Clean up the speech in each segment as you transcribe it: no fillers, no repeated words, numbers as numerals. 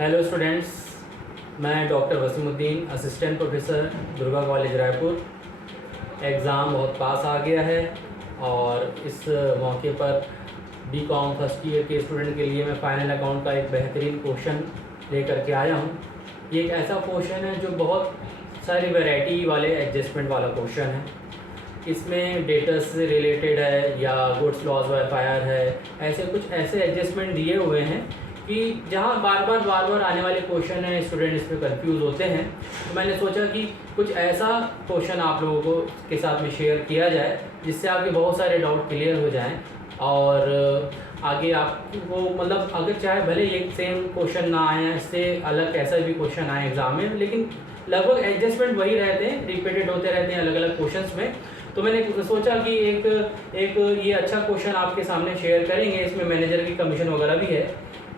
Hello students, मैं doctor Wasimuddin, assistant professor, Durga college Raipur. Exam बहुत पास आ गया है और इस मौके पर बीकॉम फर्स्ट ईयर के स्टूडेंट के लिए मैं फाइनल अकाउंट का एक बेहतरीन क्वेश्चन लेकर के आया हूँ। ये एक ऐसा क्वेश्चन है जो बहुत सारी वैरायटी वाले एडजस्टमेंट वाला क्वेश्चन है। इसमें डेटा से रिलेटेड है या गुड्स लॉस बाय फायर है, ऐसे कुछ ऐसे एडजस्टमेंट दिए हुए हैं कि जहाँ बार बार आने वाले क्वेश्चन हैं, स्टूडेंट इसमें कंफ्यूज होते हैं। तो मैंने सोचा कि कुछ ऐसा क्वेश्चन आप लोगों को के साथ में शेयर किया जाए जिससे आपके बहुत सारे डाउट क्लियर हो जाएं और आगे आपको मतलब अगर चाहे भले एक सेम क्वेश्चन ना आए, इससे अलग कैसा भी क्वेश्चन आए एग्ज़ाम में, लेकिन लगभग एडजस्टमेंट वही रहते हैं, रिपीटेड होते रहते हैं अलग अलग क्वेश्चंस में। तो मैंने सोचा कि एक ये अच्छा क्वेश्चन आपके सामने शेयर करेंगे। इसमें मैनेजर की कमीशन वगैरह भी है।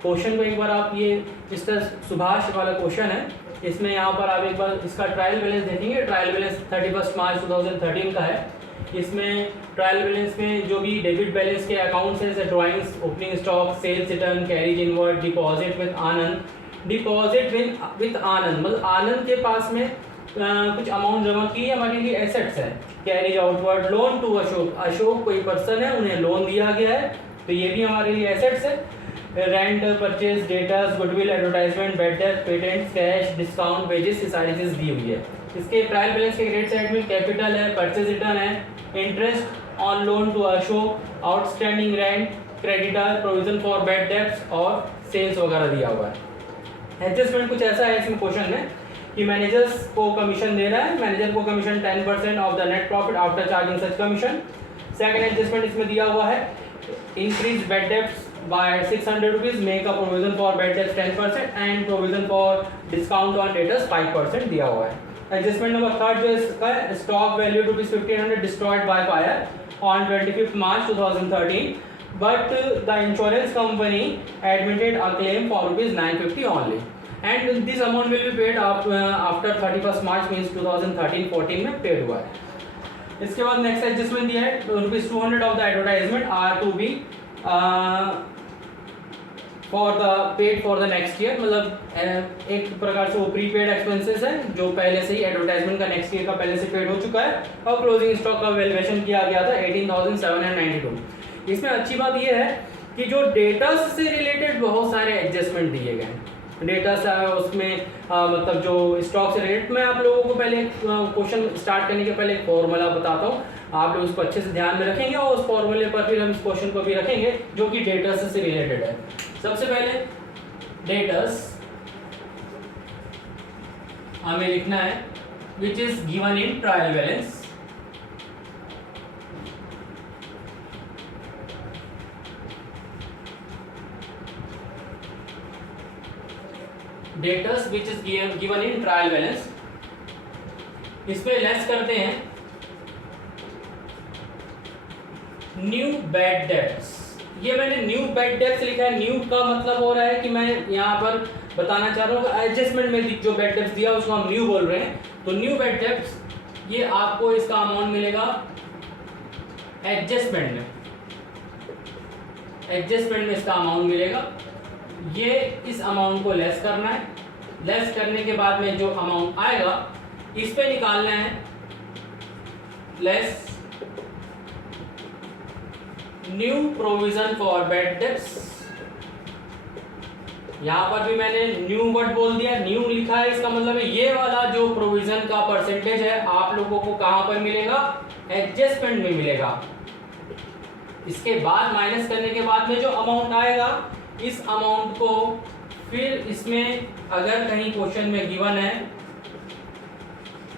क्वेश्चन को एक बार आप ये मिस्टर सुभाष वाला क्वेश्चन है, इसमें यहाँ पर आप एक बार इसका ट्रायल बैलेंस देखेंगे। ट्रायल बैलेंस 31 मार्च 2013 का है। इसमें ट्रायल बैलेंस में जो भी डेबिट बैलेंस के अकाउंट्स हैं, drawings, opening stock, sales return, carriage inward, deposit with Anand, deposit with Anand मतलब आनंद के पास में कुछ अमाउंट जमा की है, हमारे लिए एसेट्स है। Carriage outward loan to Ashok, Ashok कोई पर्सन है, उन्हें लोन दिया गया है, तो ये भी हमारे लिए एसेट्स है। Rent, purchase, debtors, goodwill, advertisement, bad debt, patents, cash, discount, wages, ये सारी चीज़ दी हुई है। इसके ट्रायल बैलेंस के क्रेडिट साइड में कैपिटल है, परचेज रिटर्न है, interest on loan to Ashok, outstanding rent, creditor, provision for bad debts और सेल्स वगैरह दिया हुआ है। एडजस्टमेंट कुछ ऐसा है इसमें क्वेश्चन में कि मैनेजर्स को कमीशन दे रहा है, मैनेजर को commission 10% of the net profit after charging such commission. Second adjustment इसमें दिया हुआ है, increase bad debts by 600 rupees, make a provision for bad debts 10% and provision for discount on debtors 5% दिया हुआ है। एडजस्टमेंट नंबर थर्ड जो इसका है, stock value ₹1500 destroyed by fire on 25 March 2013 but the insurance company admitted a claim for ₹950 only and this amount will be paid after 31st March means 2013-14 में paid हुआ है। इसके बाद नेक्स्ट एडजस्टमेंट दिया है, ₹200 of the advertisement are to be paid for the next year, मतलब एक प्रकार से वो प्रीपेड एक्सपेंसेस है जो पहले से ही एडवर्टाइजमेंट का नेक्स्ट ईयर का पहले से पेड हो चुका है और क्लोजिंग स्टॉक का वैल्यूएशन किया गया था 18,792। इसमें अच्छी बात यह है कि जो डेटा से रिलेटेड बहुत सारे एडजस्टमेंट दिए गए हैं। डेटा सा उसमें मतलब जो स्टॉक से रिलेटेड, मैं आप लोगों को पहले क्वेश्चन स्टार्ट करने के पहले एक फॉर्मूला बताता हूँ, आप लोग उसको अच्छे से ध्यान में रखेंगे और उस फॉर्मूले पर फिर हम इस क्वेश्चन को भी रखेंगे जो कि डेटा से रिलेटेड है। सबसे पहले डेटर्स हमें लिखना है which is given in trial balance. Debtors which is given in trial balance, इसमें लेस करते हैं न्यू बैड डेट्स। ये मैंने न्यू बैड डेट्स लिखा है, न्यू का मतलब हो रहा है कि मैं यहाँ पर बताना चाह रहा हूँ एडजस्टमेंट में जो बैड डेट्स दिया उसको हम न्यू बोल रहे हैं। तो न्यू बैड डेट्स, ये आपको इसका अमाउंट मिलेगा एडजस्टमेंट में, एडजस्टमेंट में इसका अमाउंट मिलेगा। ये इस अमाउंट को लेस करना है, लेस करने के बाद में जो अमाउंट आएगा इस पे निकालना है less new provision for bad debts. यहां पर भी मैंने न्यू वर्ड बोल दिया, न्यू लिखा है, इसका मतलब है ये वाला जो प्रोविजन का परसेंटेज है आप लोगों को कहां पर मिलेगा, एडजस्टमेंट में मिलेगा। इसके बाद माइनस करने के बाद में जो अमाउंट आएगा इस अमाउंट को फिर इसमें अगर कहीं क्वेश्चन में गिवन है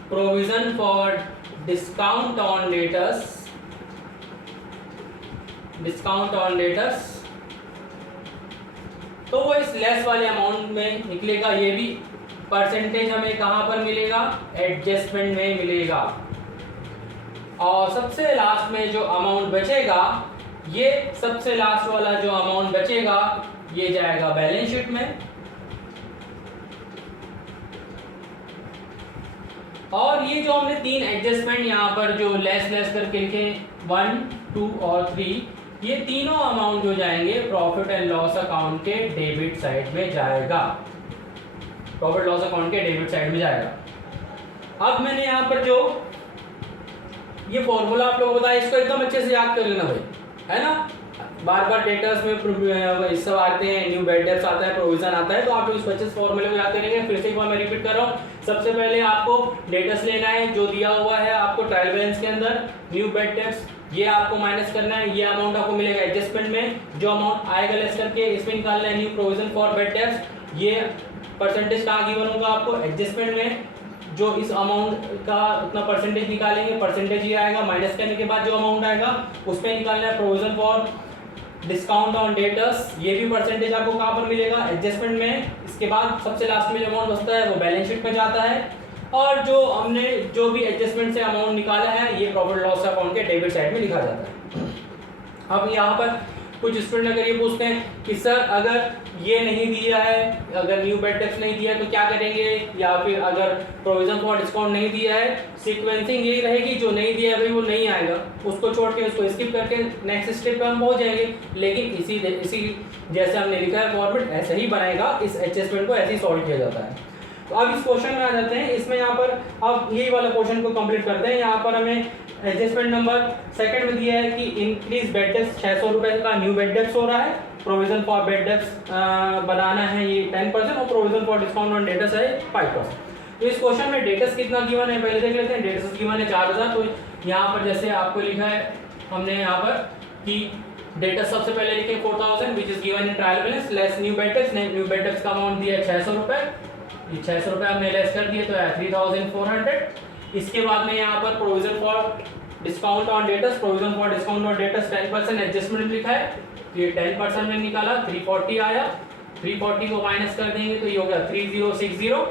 provision for discount on debtors, discount on debtors, तो वो इस लेस वाले अमाउंट में निकलेगा। ये भी परसेंटेज हमें कहां पर मिलेगा, एडजस्टमेंट में मिलेगा। और सबसे लास्ट में जो अमाउंट बचेगा, ये सबसे लास्ट वाला जो अमाउंट बचेगा ये जाएगा बैलेंस शीट में। और ये जो हमने तीन एडजस्टमेंट यहाँ पर जो लेस करके लिखे 1, 2 और 3, ये तीनों अमाउंट जो जाएंगे प्रॉफिट एंड लॉस अकाउंट के डेबिट साइड में जाएगा। प्रॉफिट लॉस अकाउंट के डेबिट साइड में जाएगा। अब मैंने यहाँ पर जो ये फॉर्मूला आप लोगों को बताया, इसको एकदम अच्छे से याद कर लेना भाई, है ना। बार बार डेटर्स में सब आते हैं, न्यू बैड डेब्ट्स आता है, प्रोविजन आता है, तो आप लोग इस बच्चे फॉर्मूले को याद करेंगे। फिर से एक बार मैं रिपीट कर रहा हूँ, सबसे पहले आपको डेटर्स लेना है जो दिया हुआ है आपको ट्रायल बैलेंस के अंदर, न्यू बैड डेब्ट्स ये आपको माइनस करना है, ये अमाउंट आपको मिलेगा एडजस्टमेंट में, जो अमाउंट आएगा लेस करके इसमें निकालना है new provision for bad debts, ये परसेंटेज कहाँ गिवन होगा आपको एडजस्टमेंट में, जो इस अमाउंट का उतना परसेंटेज निकालेंगे, परसेंटेज ये आएगा, माइनस करने के बाद जो अमाउंट आएगा उसमें निकालना है provision for discount on debtors, ये भी परसेंटेज आपको कहाँ पर मिलेगा एडजस्टमेंट में। इसके बाद सबसे लास्ट में जो अमाउंट बचता है वो बैलेंस शीट में जाता है, और जो हमने जो भी एडजस्टमेंट से अमाउंट निकाला है ये प्रॉफिट लॉस अकाउंट के डेबिट साइड में लिखा जाता है। अब यहाँ पर कुछ स्टूडेंट अगर ये पूछते हैं कि सर अगर ये नहीं दिया है, अगर न्यू बैड डेब्ट्स नहीं दिया है तो क्या करेंगे, या फिर अगर प्रोविजन फॉर डिस्काउंट नहीं दिया है, सीक्वेंसिंग यही रहेगी, जो नहीं दिया है भाई वो नहीं आएगा, उसको छोड़ के उसको स्किप करके नेक्स्ट स्टेप पे हम पहुंच जाएंगे। लेकिन इसी जैसे हमने लिखा है फॉर्मेट ऐसे ही बनाएगा, इस एडजस्टमेंट को ऐसे ही सॉल्व किया जाता है। तो अब इस क्वेश्चन में आ जाते हैं, इसमें यहाँ पर अब यही वाला क्वेश्चन को कंप्लीट करते हैं। यहाँ पर हमें एडजस्टमेंट नंबर सेकंड में दिया है कि इंक्रीज बेड डेब्ट्स 600 रुपए का न्यू बेड डेब्ट्स हो रहा है, प्रोविजन फॉर बेड डेब्ट्स बनाना है ये 10% और provision for discount on debtors है 5%। तो इस क्वेश्चन में डेटर्स कितना गिवन है पहले देख लेते हैं। डेटर्स गिवन है 4000, तो यहाँ पर जैसे आपको लिखा है हमने यहाँ पर कि डेटर्स सबसे पहले लिखे 4000 which is given in trial balance less new bad debts, new bad debts का अमाउंट दिया है 600 रुपए, ये 600 रुपए हमने लेस कर दिए तो है 3400। इसके बाद में यहाँ पर provision for discount on debtors, provision for discount on debtors 10% adjustment लिखा है, तो ये 10% में निकाला 340 आया, 340 को माइनस कर देंगे तो ये हो गया 3060।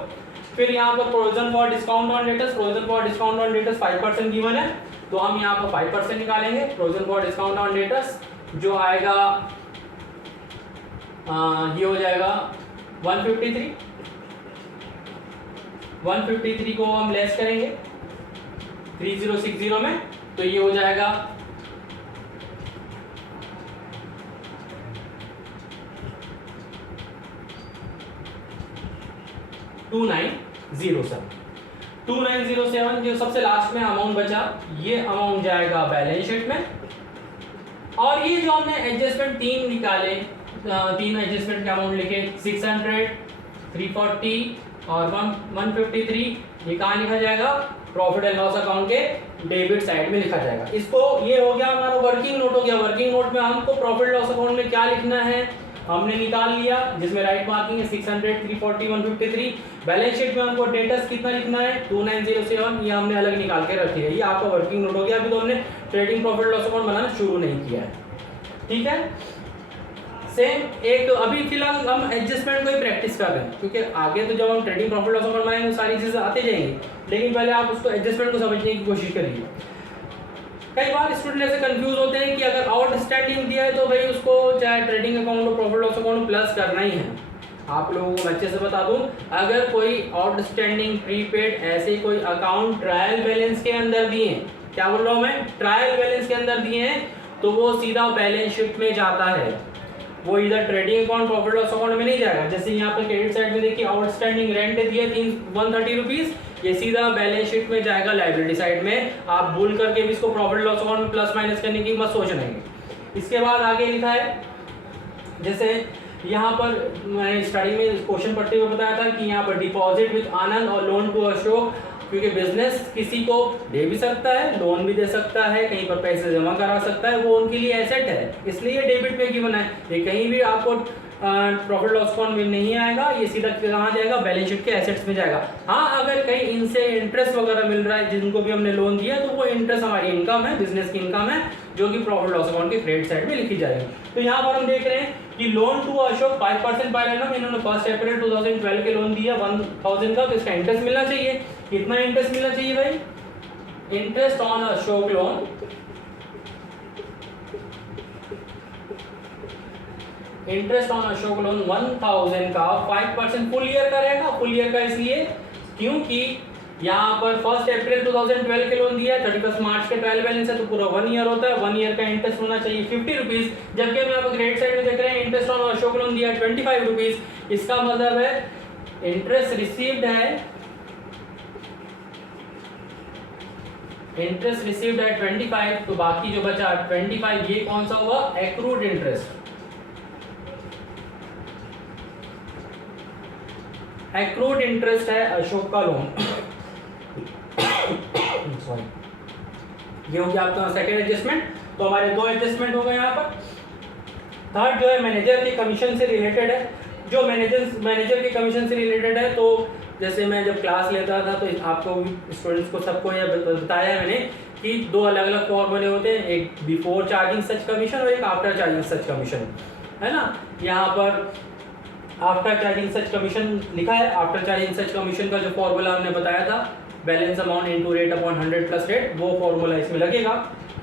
फिर यहाँ पर provision for discount on debtors, provision for discount on debtors 5% given है, तो हम यहाँ पर 5% निकालेंगे। Provision for discount on debtors जो आएगा ये हो जाएगा 153 को हम लेस करेंगे 3060 में, तो ये हो जाएगा 2907। जो सबसे लास्ट में अमाउंट बचा ये अमाउंट जाएगा बैलेंस शीट में, और ये जो हमने एडजस्टमेंट तीन निकाले, तीन एडजस्टमेंट के अमाउंट लिखे 600, 340 और 153, ये कहाँ लिखा जाएगा प्रॉफिट एंड लॉस अकाउंट के डेबिट साइड में लिखा जाएगा। इसको ये हो गया हमारा वर्किंग नोट हो गया। वर्किंग नोट में हमको प्रॉफिट लॉस अकाउंट में क्या लिखना है हमने निकाल लिया, जिसमें राइट मार्किंग है 600, 340, 153। बैलेंस शीट में हमको डेटर्स कितना लिखना है 2907, ये हमने अलग निकाल के रखी है। ये आपका वर्किंग नोट हो गया। अभी तो हमने ट्रेडिंग प्रॉफिट लॉस अकाउंट बनाना शुरू नहीं किया है, ठीक है। सेम एक अभी फिलहाल हम एडजस्टमेंट को ही प्रैक्टिस कर रहे हैं, क्योंकि आगे तो जब हम ट्रेडिंग प्रॉफिट लॉस अकाउंट बनाएंगे सारी चीजें आते जाएंगी, लेकिन पहले आप उसको एडजस्टमेंट को समझने की कोशिश करिए। कई बार स्टूडेंट ऐसे कंफ्यूज होते हैं कि अगर आउटस्टैंडिंग दिया है तो भाई उसको चाहे ट्रेडिंग अकाउंट हो प्रॉफिट लॉस अकाउंट प्लस करना ही है। आप लोगों को अच्छे से बता दूं, अगर कोई आउटस्टैंडिंग प्रीपेड ऐसे कोई अकाउंट ट्रायल बैलेंस के अंदर दिए हैं, क्या बोल रहा हूं मैं, ट्रायल बैलेंस के अंदर दिए हैं, तो वो सीधा बैलेंस शीट में जाता है, वो इधर trading account profit loss account में नहीं जाएगा। जैसे यहाँ पर क्रेडिट साइड में देखिए आउटस्टैंडिंग रेंट दिया 130 रुपीज, ये सीधा बैलेंस शीट में जाएगा लायबिलिटी साइड में। आप भूल करके भी इसको प्रॉफिट लॉस अकाउंट में प्लस माइनस करने की मत सोचना है। इसके बाद आगे लिखा है, जैसे यहाँ पर मैंने स्टार्टिंग में क्वेश्चन पढ़ते हुए बताया था कि यहाँ पर डिपॉजिट विद आनंद और लोन टू अशोक, क्योंकि बिजनेस किसी को दे भी सकता है, लोन भी दे सकता है, कहीं पर पैसे जमा करा सकता है, वो उनके लिए एसेट है, इसलिए डेबिट पे गिवन है। ये कहीं भी आपको प्रॉफिट लॉस अकाउंट में नहीं आएगा, ये सीधा कहाँ जाएगा बैलेंस शीट के एसेट्स में जाएगा। हाँ, अगर कहीं इनसे इंटरेस्ट वगैरह मिल रहा है, जिनको भी हमने लोन दिया, तो वो इंटरेस्ट हमारी इनकम है, बिजनेस की इनकम है, जो कि प्रॉफिट लॉस अकाउंट के क्रेडिट साइड में लिखी जाएगी। तो यहाँ पर हम देख रहे हैं कि loan to Ashok 5% per annum, इन्होंने 1 अप्रैल 2012 के लोन दिया 1000 का, तो इसका इंटरेस्ट मिलना चाहिए। कितना इंटरेस्ट मिलना चाहिए भाई, interest on Ashok loan interest on Ashok loan 1000 का 5% फुल ईयर का रहेगा। फुल ईयर का इसलिए क्योंकि यहाँ पर 1 अप्रैल 2012 के लोन दिया है, 31 मार्च के ट्रायल बैलेंस है, तो पूरा 1 ईयर होता है। 1 ईयर का इंटरेस्ट होना चाहिए 50 रुपीज, जबकि हम यहाँ पर क्रेडिट साइड में देख रहे हैं इंटरेस्ट ऑन अशोक लोन दिया 25 रुपीज। इसका मतलब है इंटरेस्ट रिसीव्ड है, इंटरेस्ट रिसीव्ड है 25, तो बाकी जो बचा 25 ये कौन सा हुआ, एक्रूड इंटरेस्ट। एक्रूड इंटरेस्ट है अशोक का लोन। सॉरी, ये हो गया आपका सेकेंड एडजस्टमेंट। तो हमारे दो एडजस्टमेंट हो गए यहाँ पर। थर्ड जो है मैनेजर के कमीशन से रिलेटेड है। जो मैनेजर के कमीशन से रिलेटेड है, तो जैसे मैं जब क्लास लेता था तो आपको स्टूडेंट्स को सबको यह बताया मैंने कि दो अलग अलग फॉर्मूले होते हैं, एक बिफोर चार्जिंग सच कमीशन और एक आफ्टर चार्जिंग सच कमीशन, है ना। यहाँ पर आफ्टर चार्जिंग सच कमीशन लिखा है। आफ्टर चार्जिंग सच कमीशन का जो फॉर्मूला हमने बताया था, balance amount into rate upon 100 plus rate, वो फॉर्मूला इसमें लगेगा।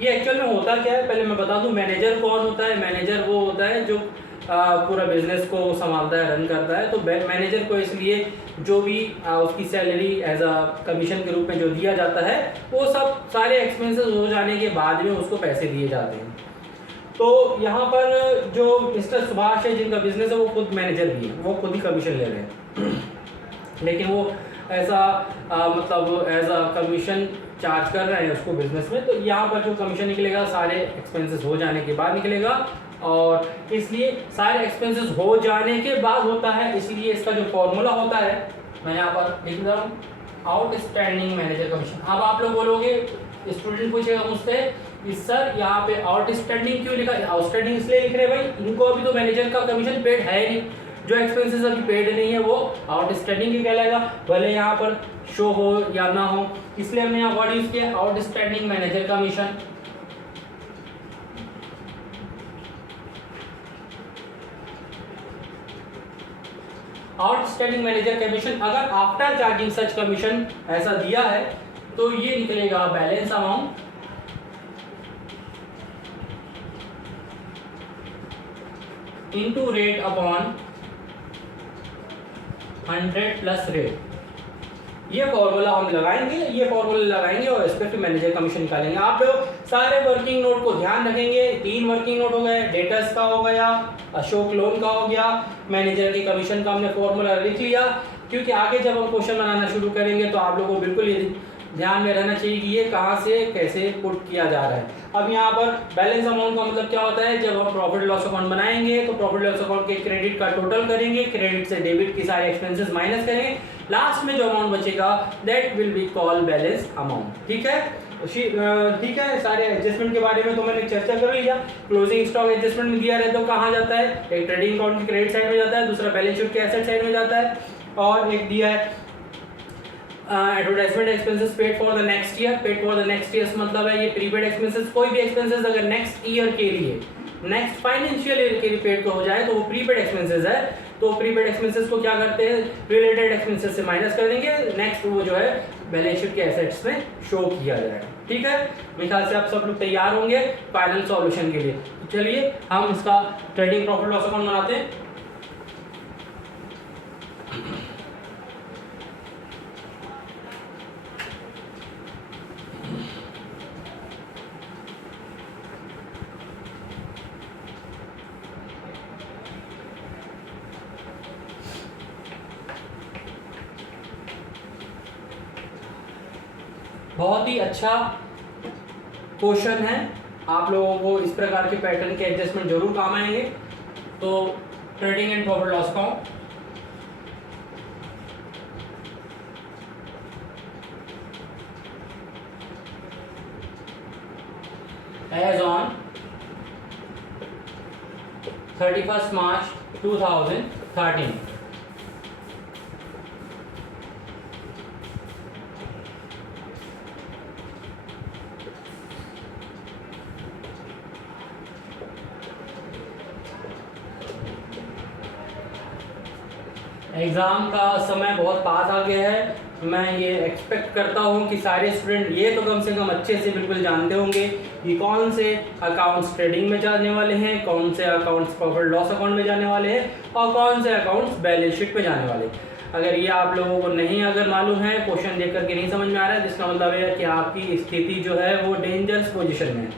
ये एक्चुअल में होता क्या है, पहले मैं बता दूं मैनेजर कौन होता है। मैनेजर वो होता है जो पूरा बिजनेस को संभालता है, रन करता है। तो मैनेजर को इसलिए जो भी उसकी सैलरी एज अ कमीशन के रूप में जो दिया जाता है, वो सब सारे एक्सपेंसेस हो जाने के बाद में उसको पैसे दिए जाते हैं। तो यहाँ पर जो मिस्टर सुभाष है जिनका बिजनेस है, वो खुद मैनेजर भी है, वो खुद ही कमीशन ले रहे हैं लेकिन वो ऐसा मतलब एज अ कमीशन चार्ज कर रहे हैं उसको बिजनेस में। तो यहाँ पर जो कमीशन निकलेगा सारे एक्सपेंसेस हो जाने के बाद निकलेगा, और इसलिए सारे एक्सपेंसेस हो जाने के बाद होता है। इसलिए इसका जो फॉर्मूला होता है, मैं यहाँ पर लिख रहा हूँ, आउटस्टैंडिंग मैनेजर कमीशन। अब आप लोग बोलोगे, स्टूडेंट पूछेगा मुझसे कि सर यहाँ पे आउटस्टैंडिंग क्यों लिखा, आउटस्टैंडिंग इसलिए लिख रहे हैं भाई, इनको अभी तो मैनेजर का कमीशन पेड है नहीं, जो एक्सपेंसेस अभी पेड नहीं है वो आउटस्टैंडिंग ही कहलाएगा, भले यहाँ पर शो हो या ना हो। इसलिए हमने यहाँ वर्ड यूज किया outstanding manager commission. Outstanding manager commission अगर आफ्टर चार्जिंग सच कमीशन ऐसा दिया है तो ये निकलेगा balance amount into rate upon 100 plus rate. ये फॉर्मूला हम लगाएंगे, ये फॉर्मूला लगाएंगे और इस पर फिर मैनेजर कमीशन निकालेंगे। आप लोग सारे वर्किंग नोट को ध्यान रखेंगे। 3 वर्किंग नोट हो गए, डेटर्स का हो गया, अशोक लोन का हो गया, मैनेजर की कमीशन का हमने फॉर्मूला लिख लिया। क्योंकि आगे जब हम क्वेश्चन बनाना शुरू करेंगे तो आप लोगों को बिल्कुल ये ध्यान में रहना चाहिए कि ये कहाँ से कैसे पुट किया जा रहा है। अब यहाँ पर बैलेंस अमाउंट का मतलब क्या होता है, जब हम प्रॉफिट लॉस अकाउंट बनाएंगे तो प्रॉफिट लॉस अकाउंट के क्रेडिट का टोटल करेंगे, क्रेडिट से डेबिट की सारे एक्सपेंसेस माइनस करेंगे, लास्ट में जो अमाउंट बचेगा that will be called balance amount. ठीक है, ठीक है। सारे एडजस्टमेंट के बारे में तो मैंने चर्चा कर लिया। क्लोजिंग स्टॉक एडजस्टमेंट में दिया रहता है, तो कहाँ जाता है, एक ट्रेडिंग अकाउंट की क्रेडिट साइड में जाता है, दूसरा बैलेंस शीट के एसेट साइड में जाता है, और एक दिया है advertisement expenses paid for the next year. Paid for the next year मतलब है ये प्रीपेड एक्सपेंसेस, कोई भी एक्सपेंसेस अगर नेक्स्ट ईयर के लिए, नेक्स्ट फाइनेंशियल ईयर के लिए पेड हो जाए तो वो प्रीपेड एक्सपेंसेस है। तो प्रीपेड एक्सपेंसेस को क्या करते हैं, रिलेटेड एक्सपेंसेस से माइनस कर देंगे, नेक्स्ट वो जो है बैलेंस शीट के एसेट्स में शो किया जाएगा। ठीक है, मेरे ख्याल से आप सब लोग तैयार होंगे फाइनल सॉल्यूशन के लिए। चलिए हम इसका ट्रेडिंग प्रॉफिट लॉस अकाउंट बनाते हैं। बहुत ही अच्छा क्वेश्चन है, आप लोगों को इस प्रकार के पैटर्न के एडजस्टमेंट जरूर काम आएंगे। तो trading and profit loss account, as on 31 March 2013। Exam का समय बहुत पास आ गया है। मैं ये एक्सपेक्ट करता हूँ कि सारे स्टूडेंट ये तो कम से कम अच्छे से बिल्कुल जानते होंगे कि कौन से अकाउंट्स ट्रेडिंग में जाने वाले हैं, कौन से अकाउंट्स प्रॉफिट लॉस अकाउंट में जाने वाले हैं, और कौन से अकाउंट्स बैलेंस शीट में जाने वाले हैं। अगर ये आप लोगों को नहीं अगर मालूम है, क्वेश्चन देख करके नहीं समझ में आ रहा है, तो इसका मतलब है कि आपकी स्थिति जो है वो डेंजरस पोजिशन में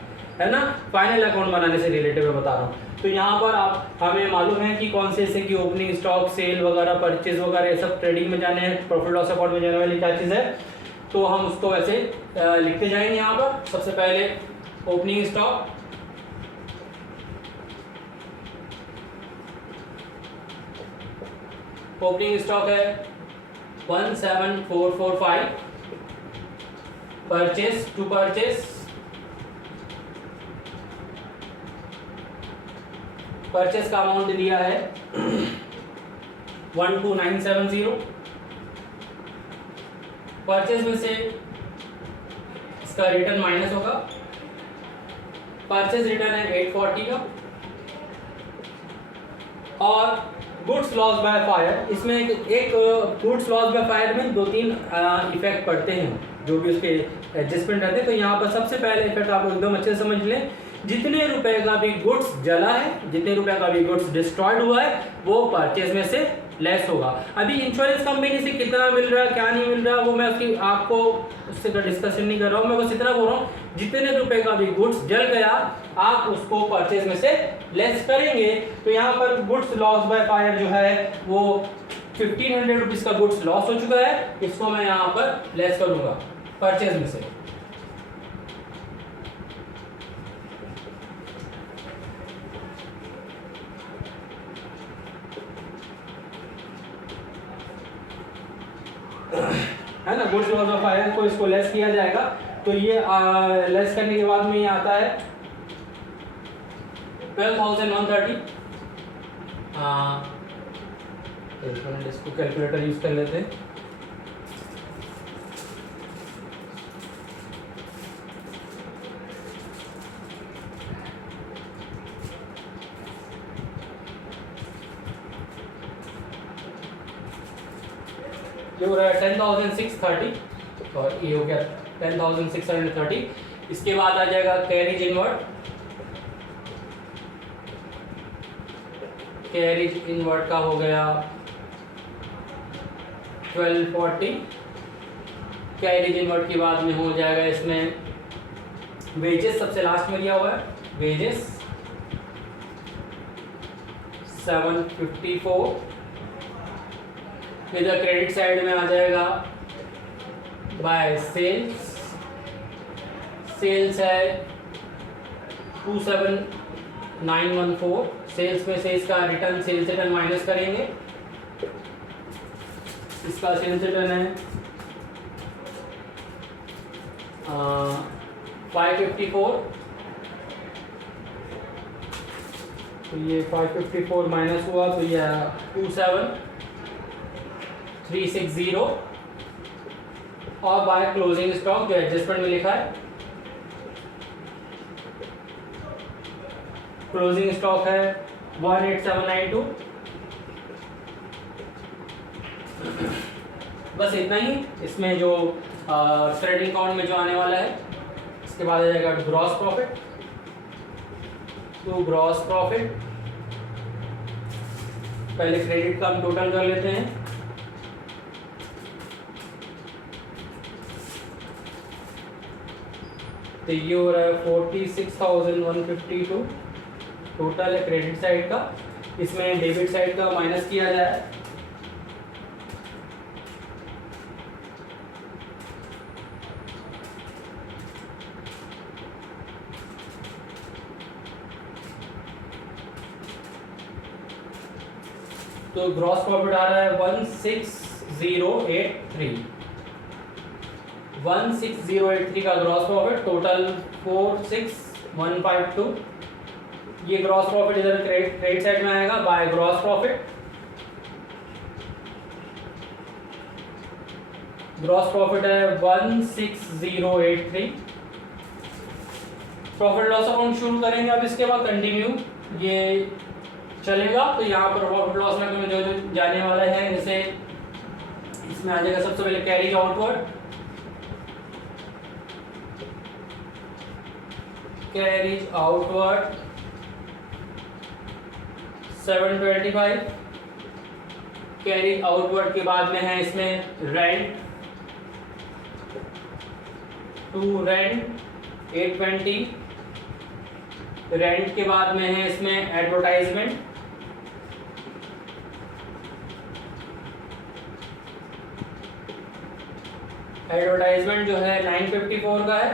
है ना। फाइनल अकाउंट बनाने से रिलेटेड मैं बता रहा हूँ। तो यहाँ पर आप हमें मालूम है कि कौन से जैसे कि ओपनिंग स्टॉक, सेल वगैरह, परचेज वगैरह, ये सब ट्रेडिंग में जाने हैं, प्रॉफिट लॉस अकाउंट में जाने वाली क्या चीज़ है। तो हम उसको वैसे लिखते जाएंगे। यहाँ पर सबसे पहले ओपनिंग स्टॉक, ओपनिंग स्टॉक है 17445, परचेस टू परचेस, परचेस का अमाउंट दिया है 12970। परचेस में से इसका रिटर्न माइनस होगा, परचेस रिटर्न है 840 का। और गुड्स लॉस बाय फायर, इसमें एक गुड्स लॉस बाय फायर में 2-3 इफेक्ट पड़ते हैं जो भी उसके एडजस्टमेंट रहते हैं। तो यहाँ पर सबसे पहले इफेक्ट आप एकदम अच्छे से समझ लें, जितने रुपए का भी गुड्स जला है, जितने रुपए का भी गुड्स डिस्ट्रॉयड हुआ है, वो परचेज में से लेस होगा। अभी इंश्योरेंस कंपनी से कितना मिल रहा है, क्या नहीं मिल रहा, वो मैं उसकी आपको उससे डिस्कशन नहीं कर रहा हूँ। मैं बस इतना बोल रहा हूँ, जितने रुपए का भी गुड्स जल गया आप उसको परचेज में से लेस करेंगे। तो यहाँ पर गुड्स लॉस बाय फायर जो है वो 1500 रुपीज का गुड्स लॉस हो चुका है, इसको मैं यहाँ पर लेस करूंगा परचेज में से। है ना, गुड्स लॉस ऑफ फायर को इसको लेस किया जाएगा। तो ये लेस करने के बाद में ये आता है 12,130। इसको कैलकुलेटर यूज कर लेते हैं। ये हो रहा है 10,630 और ये हो गया 10,630। इसके बाद आ जाएगा कैरिज इनवर्ट। कैरिज इनवर्ट का हो गया 1240। कैरिज इनवर्ट के बाद में हो जाएगा इसमें वेजेस, सबसे लास्ट में दिया हुआ है वेजेस 754। इधर क्रेडिट साइड में आ जाएगा बाय सेल्स। सेल्स है 27,914। सेल्स में से इसका रिटर्न, सेल्स रिटर्न माइनस करेंगे। इसका सेल्स रिटर्न है 554। तो ये 554 माइनस हुआ तो ये 27,360। और बाय क्लोजिंग स्टॉक जो एडजस्टमेंट में लिखा है, क्लोजिंग स्टॉक है 18792। बस इतना ही इसमें जो ट्रेडिंग अकाउंट में जो आने वाला है। इसके बाद आ जाएगा ग्रॉस प्रॉफिट। तो ग्रॉस प्रॉफिट पहले क्रेडिट का हम टोटल कर लेते हैं। तो ये हो रहा है 46,152 टोटल है क्रेडिट साइड का। इसमें डेबिट साइड का माइनस किया जाए। तो ग्रॉस प्रॉफिट आ रहा है 16083। 16083 का ग्रॉस प्रॉफिट, टोटल 46,152। ये ग्रॉस प्रॉफिट इधर क्रेडिट साइड में आएगा by gross profit. Gross profit है 16083। प्रॉफिट लॉस अकाउंट शुरू करेंगे अब। इसके बाद कंटिन्यू ये चलेगा। तो यहाँ पर प्रॉफिट लॉस में जो जो जाने वाला है, जैसे इसमें आ जाएगा सबसे पहले carriage outward. Carriage outward 725। Carriage outward के बाद में है इसमें रेंट, टू रेंट 820। रेंट के बाद में है इसमें एडवर्टाइजमेंट, एडवर्टाइजमेंट जो है 954 का है।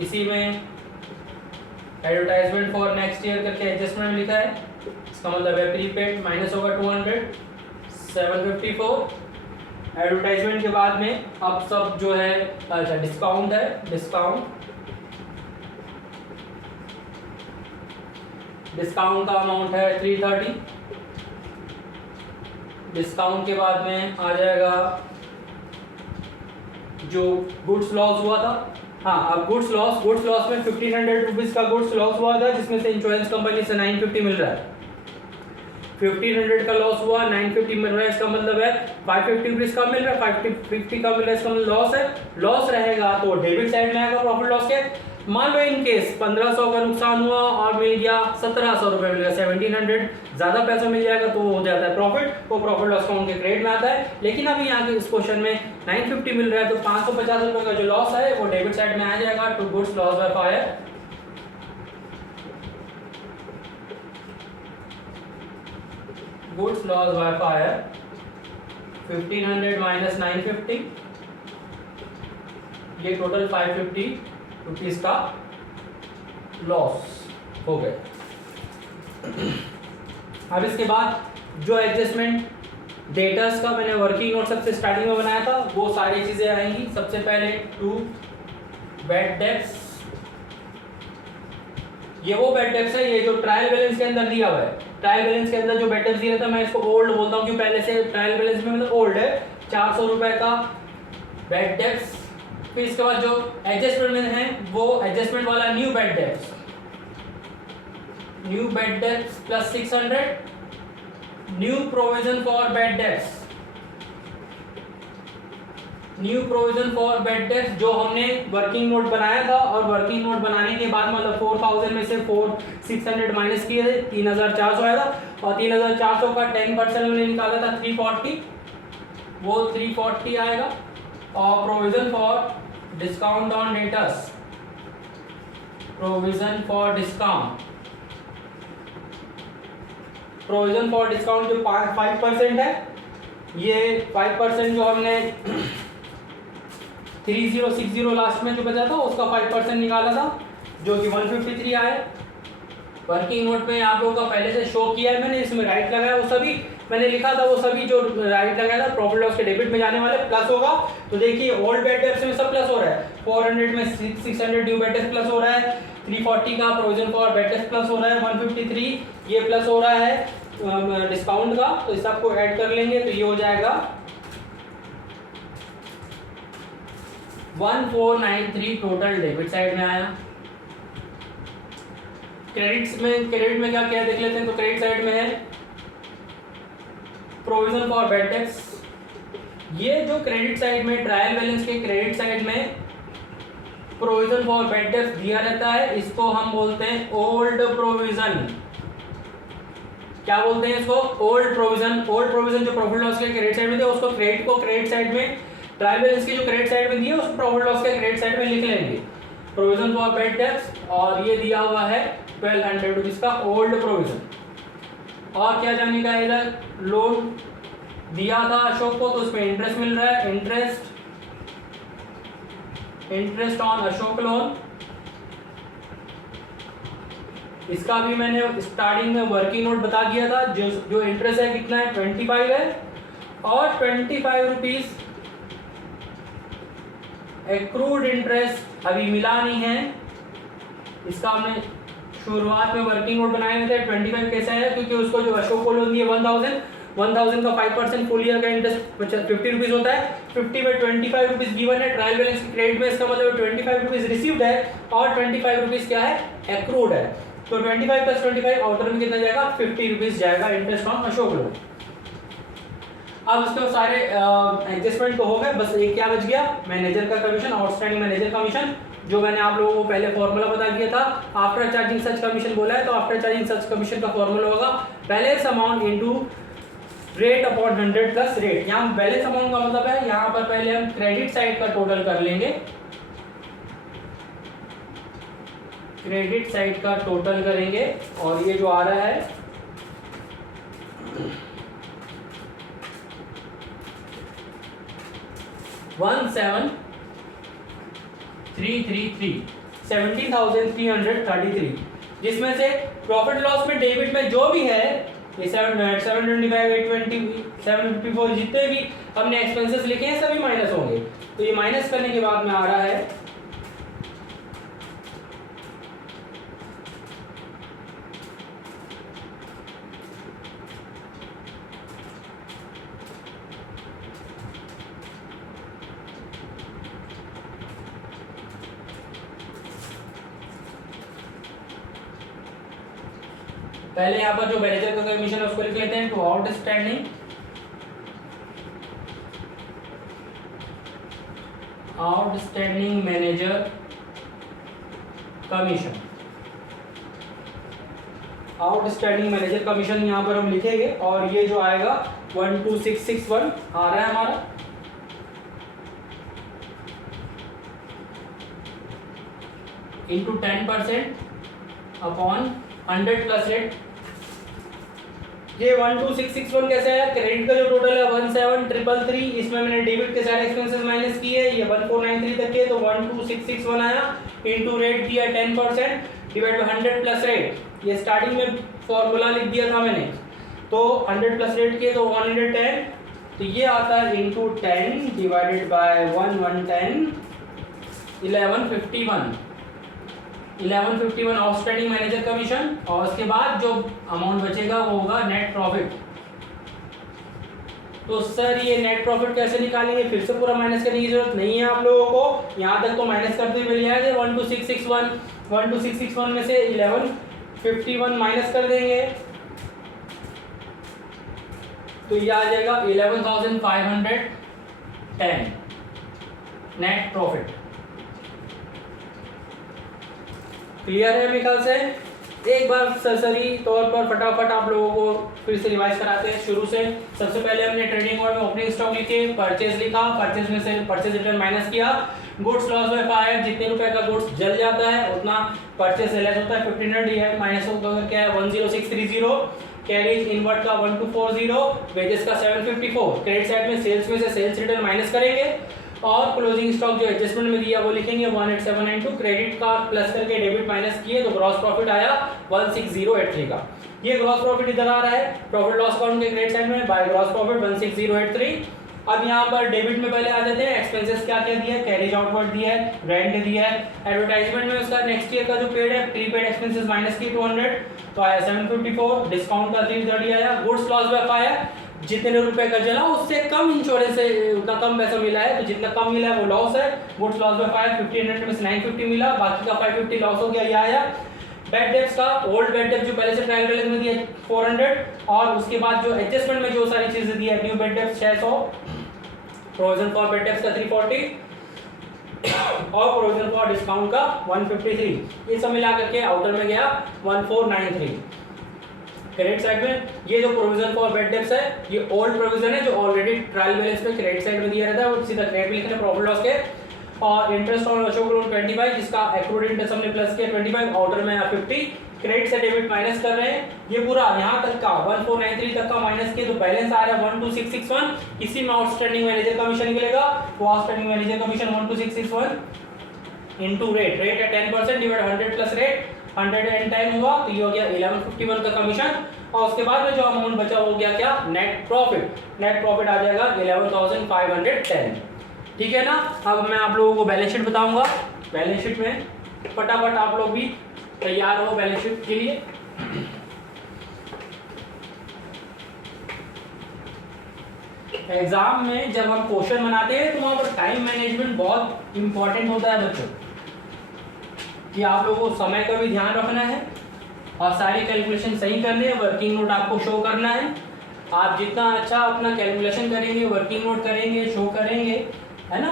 इसी में एडवर्टाइजमेंट फॉर नेक्स्ट ईयर करके एडजस्टमेंट लिखा है, इसका मतलब है प्रीपेड माइनस होगा 200, 754। एडवर्टाइजमेंट के बाद में अब सब जो है अच्छा डिस्काउंट है, डिस्काउंट का अमाउंट है 330। डिस्काउंट के बाद में आ जाएगा जो गुड्स लॉस हुआ था। हाँ, अब गुड्स लॉस में 1500 रुपीज का गुड्स लॉस हुआ था, जिसमें से इंश्योरेंस कंपनी से 950 मिल रहा है। 1500 का लॉस हुआ, 950 मिल रहा है, इसका मतलब है 550 रुपीज का मिल रहा है, 550 का मिल रहा है, इसका मतलब लॉस है। लॉस रहेगा तो डेबिट साइड में आएगा प्रॉफिट लॉस के। मान लो इन केस 1500 का नुकसान हुआ और मिल गया 1700 रुपए, मिल गया 1700, ज्यादा पैसा मिल जाएगा तो हो जाता है प्रॉफिट, वो प्रॉफिट लॉस अकाउंट के क्रेडिट में आता है। लेकिन अभी यहाँ के इस क्वेश्चन में 950 मिल रहा है तो 550 रुपए का जो लॉस है वो डेबिट साइड में आ जाएगा to goods loss by fire. Goods loss by fire 1500 minus 950, ये टोटल 550 रुपीज का लॉस हो गए। अब इसके बाद जो एडजस्टमेंट डेटर्स का मैंने वर्किंग नोट सबसे स्टार्टिंग में बनाया था वो सारी चीजें आएंगी। सबसे पहले टू बैड डेब्ट्स, ये वो बैड डेब्ट्स है ये जो ट्रायल बैलेंस के अंदर दिया हुआ है। ट्रायल बैलेंस के अंदर जो बैड डेब्ट्स दिया था मैं इसको ओल्ड बोलता हूँ क्योंकि पहले से ट्रायल बैलेंस में मतलब ओल्ड है। 400 रुपए का बैड डेब्ट्स। फिर इसके बाद जो एडजस्टमेंट में है वो एडजस्टमेंट वाला new bad debts, new bad debts plus 600, new provision for bad debts, new provision for bad debts जो हमने वर्किंग नोट बनाया था और वर्किंग नोट बनाने के बाद मतलब 4000 में से 600 माइनस किए थे, 3400 आया था और 3400 का 10% हमने निकाला था 340, वो 340 आएगा। और provision for discount on debtors, provision for discount, provision for discount जो 5% है, ये 5% जो हमने 3060 लास्ट में जो बचा था उसका 5% निकाला था जो कि 153 आया। वर्किंग नोट में आप लोगों का पहले से शो किया है मैंने, इसमें राइट लगाया, वो सभी मैंने लिखा था, वो सभी जो राइट लगाया था प्रॉफिट लॉस के डेबिट में जाने वाले प्लस होगा। तो देखिए ओल्ड बैड डेब्ट्स में सब प्लस हो रहा है, 400 में 600 ड्यू बैड डेब्ट्स प्लस हो रहा है, 340 का provision for bad debts plus हो रहा है, 153 ये प्लस हो रहा है डिस्काउंट का, तो इस सबको ऐड कर लेंगे तो ये हो जाएगा 1493 टोटल डेबिट साइड में आया। क्रेडिट में क्या क्या देख लेते हैं। तो क्रेडिट साइड में है प्रोविजन फॉर बैड डेब्ट्स, ये जो क्रेडिट साइड में ट्रायल बैलेंस के क्रेडिट साइड में प्रोविजन फॉर बैड डेब्ट्स दिया रहता है, इसको हम बोलते हैं ओल्ड प्रोविजन। क्या बोलते हैं इसको? Old provision. ओल्ड प्रोविजन जो प्रॉफिट लॉस के क्रेडिट साइड में थे उसको क्रेडिट साइड में, ट्रायल बैलेंस की जो क्रेडिट साइड में दी है उसको प्रॉफिट लॉस के क्रेडिट साइड में लिख लेंगे प्रोविजन फॉर बैड डेब्ट्स। और ये दिया हुआ है 1200 रुपीज का ओल्ड प्रोविजन। और क्या जाने का इधर लोन दिया था अशोक को तो उसमें इंटरेस्ट मिल रहा है, इंटरेस्ट ऑन अशोक लोन। इसका भी मैंने स्टार्टिंग में वर्किंग नोट बता दिया था, जो इंटरेस्ट है कितना है 25 है और 25 रुपीज एक्रूड इंटरेस्ट अभी मिला नहीं है। इसका हमने शुरुआत में वर्किंग नोट बनाए थे। 25 कैसे आया? क्योंकि उसको जो अशोक को लोन दिए 1000 का 5% फुल ईयर का इंटरेस्ट 50 रुपीज होता है। 50 में 25 रुपीज गिवन है ट्रायल बैलेंस की क्रेडिट में, इसका मतलब 25 रुपीज रिसीव्ड है और 25 रुपीज क्या है? एक्रूड है। तो 25 प्लस 25 आउटर में कितना जाएगा? 50 रुपीज जाएगा इंटरेस्ट ऑन अशोक लोन। अब उसके सारे एडजस्टमेंट तो हो गए, बस एक क्या बच गया? मैनेजर का कमीशन, आउटस्टैंडिंग मैनेजर कमीशन, जो मैंने आप लोगों को पहले फॉर्मूला बता दिया था। आफ्टर चार्जिंग सच कमीशन बोला है तो आफ्टर चार्जिंग सच कमीशन का फॉर्मूला होगा balance amount into rate upon 100 plus rate. यहाँ बैलेंस अमाउंट का मतलब है यहाँ पर पहले हम क्रेडिट साइड का टोटल कर लेंगे, क्रेडिट साइड का टोटल करेंगे और ये जो आ रहा है 17,333, जिसमें से प्रॉफिट लॉस में डेबिट में जो भी है ये 725, 820, 754 जितने भी हमने एक्सपेंसेस लिखे हैं सभी माइनस होंगे। तो ये माइनस करने के बाद में आ रहा है पहले यहाँ पर जो मैनेजर का कमीशन है उसको लिख लेते हैं to outstanding manager commission. Outstanding manager commission यहाँ पर हम लिखेंगे और ये जो आएगा 12661 आ रहा है हमारा। Into 10% upon 100 plus rate. ये 12661 कैसे आया? क्रेडिट का जो टोटल है 17,333, इसमें मैंने डेबिट के सारे एक्सपेंसेस माइनस किए, ये 1493 तक के, तो 12661 आया। इनटू रेट दिया 10% डिवाइड बाय 100 प्लस रेट। ये स्टार्टिंग में फॉर्मूला लिख दिया था मैंने, तो 100 प्लस रेट किए तो 110, तो ये आता है into 10 divided by 110 1151 outstanding manager commission. और उसके बाद जो अमाउंट बचेगा वो होगा नेट प्रॉफिट। तो सर ये नेट प्रॉफिट कैसे निकालेंगे? फिर से पूरा माइनस करने की जरूरत नहीं है आप लोगों को, यहाँ तक तो माइनस करते हुए मिल जाएगा। 12661 में से 1151 माइनस कर देंगे तो ये आ जाएगा 11,510 नेट प्रॉफिट। क्लियर है मेरे ख्याल से? एक बार सरसरी तौर पर फटाफट आप लोगों को फिर से रिवाइज कराते हैं शुरू से। सबसे पहले हमने ट्रेडिंग वर्ड में ओपनिंग स्टॉक लिखे, परचेज लिखा, परचेज में से परचेज रिटर्न माइनस किया, गुड्स लॉस बाय फायर, जितने रुपए का गुड्स जल जाता है उतना परचेज से लेस होता है 1500, ये माइनस होगा क्या है 10630, कैरेज इनवर्ट का 1240, वेजेस का 754। क्रेडिट साइड में सेल्स में से सेल्स रिटर्न माइनस करेंगे और क्लोजिंग स्टॉक जो एडजस्टमेंट में दिया वो लिखेंगे 18792। क्रेडिट का प्लस करके डेबिट माइनस किए तो ग्रॉस प्रॉफिट आया 16083 का। ये ग्रॉस प्रॉफिट इधर आ रहा है प्रॉफिट लॉस अकाउंट के क्रेडिट साइड में बाय ग्रॉस प्रॉफिट 16083। अब यहाँ पर डेबिट में पहले आ जाते हैं एक्सपेंसेस क्या क्या दिया है, कैरेज आउटवर्ड दिया है, रेंट दिया है, एडवर्टाइजमेंट में उसका नेक्स्ट ईयर का जो पेड है प्रीपेड एक्सपेंसेस माइनस की 200 तो आया 754, डिस्काउंट का 330 आया, गुड्स लॉस बाय फायर जितने रुपए का जला उससे कम इंश्योरेंस से उतना कम पैसा मिला है तो जितना कम मिला है वो लॉस है। गुड्स लॉस बाय फायर 1500 में से 950 मिला, बाकी का 550 लॉस हो गया, ये आया। बैड डेब्ट्स का ओल्ड बैड डेब्ट जो पहले से ट्रायल बैलेंस में दिया 400 और उसके बाद जो एडजस्टमेंट में जो सारी चीजें दी है new bad debts 600, provision for bad debts का 340 और प्रोविजन फॉर डिस्काउंट का 153, ये सब मिला करके आउटर में गया 1493। क्रेडिट साइड में ये जो प्रोविजन फॉर बैड डेब्ट्स है ये ओल्ड प्रोविजन है जो ऑलरेडी ट्रायल बैलेंस में क्रेडिट साइड में दिया रहता है, वो सीधा क्रेडिट लिखना है प्रॉफिट लॉस के। और इंटरेस्ट ऑन अशोक लोन 25 जिसका एक्रूड इंटरेस्ट हमने प्लस किया 25, आउटर में 50, क्रेडिट से डेबिट माइनस कर रहे हैं। ये पूरा यहाँ तक का 1493 तक का माइनस किया तो बैलेंस आ रहा है 12661। इसी में आउटस्टैंडिंग मैनेजर कमीशन निकलेगा, वो outstanding manager commission 12661 into rate है 10% डिवाइड 100 प्लस रेट 110 हुआ तो ये हो गया 1151 का कमीशन। और उसके बाद में जो अमाउंट बचा हो गया क्या नेट प्रॉफिट आ जाएगा 11,510। ठीक है ना? अब मैं आप लोगों को बैलेंस शीट बताऊंगा। बैलेंस शीट में फटाफट आप लोग भी तैयार हो बैलेंस शीट के लिए। एग्जाम में जब हम क्वेश्चन बनाते हैं तो वहां पर टाइम मैनेजमेंट बहुत इंपॉर्टेंट होता है बच्चों, कि आप लोगों को समय का भी ध्यान रखना है और सारी कैलकुलेशन सही करनी है, वर्किंग नोट आपको शो करना है। आप जितना अच्छा अपना कैलकुलेशन करेंगे, वर्किंग नोट करेंगे, शो करेंगे, है ना,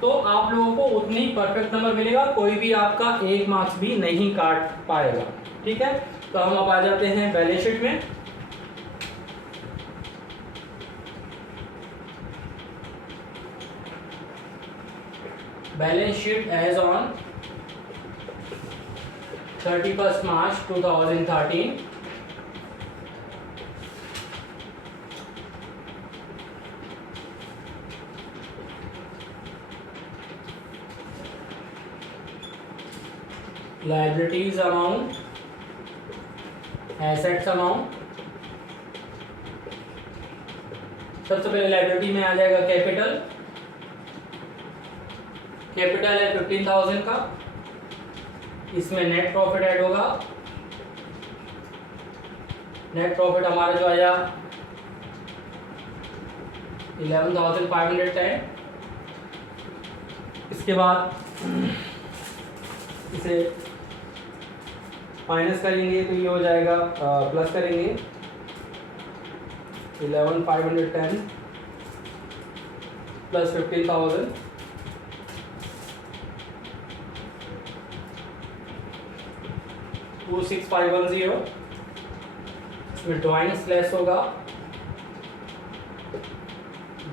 तो आप लोगों को उतनी परफेक्ट नंबर मिलेगा, कोई भी आपका 1 मार्क्स भी नहीं काट पाएगा। ठीक है, तो हम अब आ जाते हैं बैलेंस शीट में। Balance sheet as on 31st March 2013। Liabilities amount, assets amount. सबसे पहले लाइबिलिटी में आ जाएगा कैपिटल। कैपिटल है 15,000 का, इसमें नेट प्रॉफिट ऐड होगा। नेट प्रॉफिट हमारा जो आया 11,510। इसके बाद इसे माइनस करेंगे तो ये हो जाएगा, प्लस करेंगे 11,510 प्लस 15,000 26,510। इसमें ड्राइंग्स लेस होगा।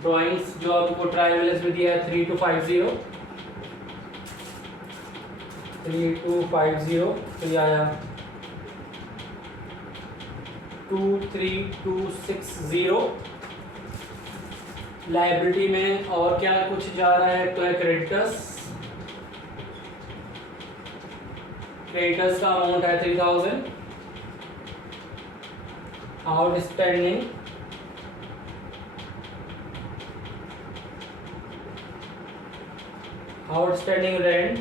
ड्राइंग्स जो आपको ट्रायल बैलेंस में दिया है 3250 3250, तो ये आया 23,260। लाइबिलिटी में और क्या कुछ जा रहा है तो है क्रेडिटर्स। क्रेडिटर्स का अमाउंट है 3,000। आउटस्टैंडिंग रेंट,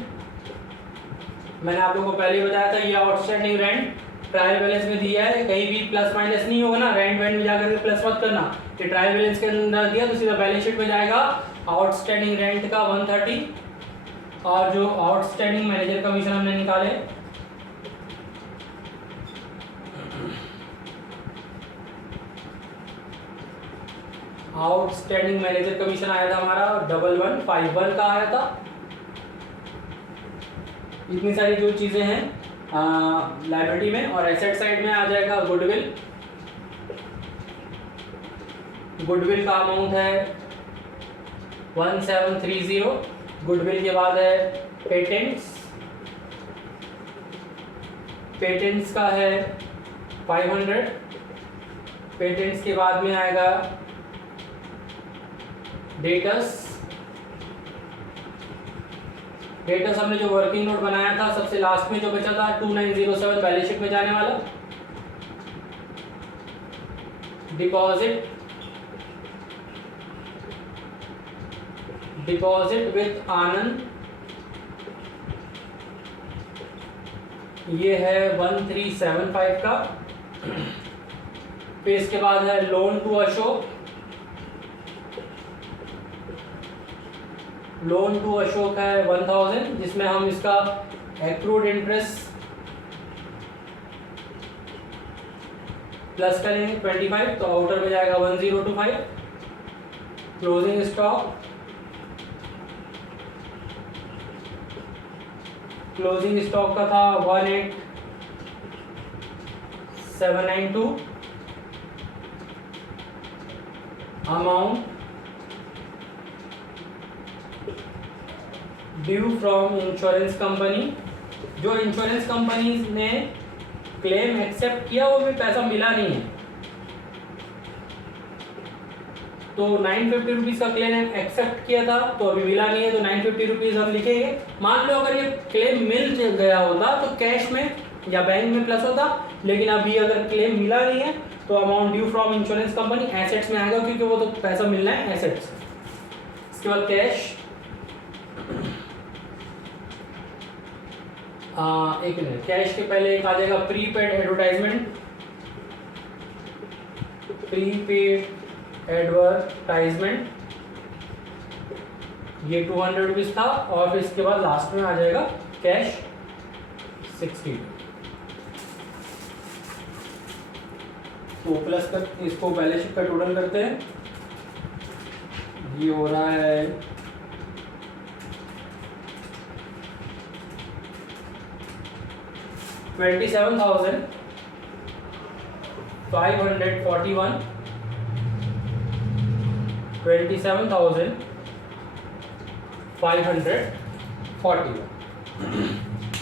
मैंने आप लोगों को पहले ही बताया था, ये आउटस्टैंडिंग रेंट ट्रायल बैलेंस में दिया है, कहीं भी प्लस माइनस नहीं होगा ना, रेंट वेंट में जाकर के प्लस मत करना। ये ट्रायल बैलेंस के अंदर दिया तो सीधा बैलेंस शीट में जाएगा। आउटस्टैंडिंग रेंट का 130, और जो आउटस्टैंडिंग मैनेजर कमीशन हमने निकाले, आउटस्टैंडिंग मैनेजर कमीशन आया था हमारा 1151 का आया था। इतनी सारी जो चीजें हैं लाइबिलिटी में। और एसेट साइड में आ जाएगा गुडविल। गुडविल का अमाउंट है 1730। गुडविल के बाद है पेटेंट्स। पेटेंट्स का है 500। पेटेंट्स के बाद में आएगा डेटर्स। डेटर्स हमने जो वर्किंग नोट बनाया था सबसे लास्ट में जो बचा था 2907 बैलेंस शीट में जाने वाला। डिपॉजिट, डिपॉजिट विथ आनंद, ये है 1375 का। फिर इसके बाद है loan to Ashok. Loan to Ashok है 1000, जिसमें हम इसका एक्रूड इंटरेस्ट प्लस करेंगे 25, तो आउटर में जाएगा 1025। क्लोजिंग स्टॉक, क्लोजिंग स्टॉक का था 18792। Amount due from insurance company, जो इंश्योरेंस कंपनी ने क्लेम एक्सेप्ट किया वो भी पैसा मिला नहीं है, तो 950 रुपीज़ का क्लेम एक्सेप्ट किया था तो अभी मिला नहीं है, तो 950 रुपीज़ हम लिखेंगे। मान लो अगर ये क्लेम मिल गया होता तो कैश में या बैंक में प्लस होता, लेकिन अभी अगर क्लेम मिला नहीं है तो amount due from insurance company assets में आएगा, क्योंकि वो तो पैसा मिलना है एसेट्स। इसके बाद कैश, एक मिनट, कैश के पहले एक आ जाएगा प्रीपेड एडवर्टाइजमेंट। प्रीपेड एडवर्टाइजमेंट ये 200 रुपीज़ था, और फिर इसके बाद लास्ट में आ जाएगा कैश 60। तो प्लस कर इसको बैलेंस शीट का टोटल करते हैं। ये हो रहा है 27,541, 27,541।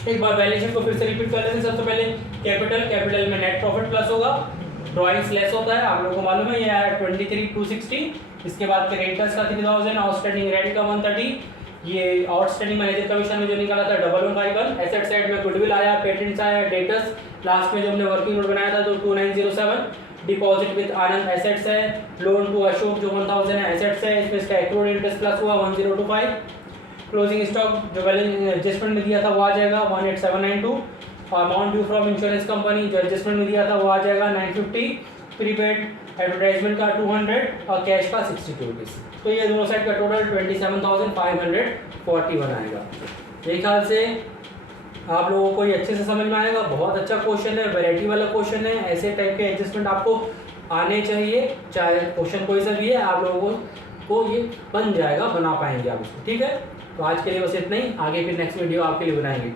एक बार बैलेंस शीट को फिर से रिपीट कर लेते हैं। सबसे पहले कैपिटल में नेट प्रॉफिट प्लस होगा, ड्राइंग्स लेस होता है, आप लोगों को मालूम है, ये आया 23,260। इसके बाद क्रेडिटर्स का 3000, आउटस्टैंडिंग रेंट का 130, ये आउटस्टैंडिंग मैनेजर कमीशन में जो निकाला था 1151, एसेट साइड में गुडविल आया, पेटेंट्स आया, डेटर्स, लास्ट में जो हमने वर्किंग नोट बनाया था तो 2907, डिपॉजिट विद आनंद एसेट्स है, लोन टू अशोक जो 1000 है एसेट्स है, इसमें इसका एक्रूड इंटरेस्ट प्लस हुआ 1025, क्लोजिंग स्टॉक जो बैलेंस एडजस्टमेंट में दिया था वो आ जाएगा 18792, amount due from insurance company जो एडजस्टमेंट में दिया था वो आ जाएगा 950, प्रीपेड एडवर्टाइजमेंट का 200 और कैश का 62 रुपीज़। तो ये दोनों साइड का टोटल 27,541 आएगा। मेरे ख्याल से आप लोगों को ये अच्छे से समझ में आएगा। बहुत अच्छा क्वेश्चन है, वैरायटी वाला क्वेश्चन है, ऐसे टाइप के एडजस्टमेंट आपको आने चाहिए, चाहे क्वेश्चन कोई सा भी है, आप लोगों को ये बन जाएगा, बना पाएंगे आप इसको। ठीक है, तो आज के लिए बस इतना ही, आगे फिर नेक्स्ट वीडियो आपके लिए बनाएंगे।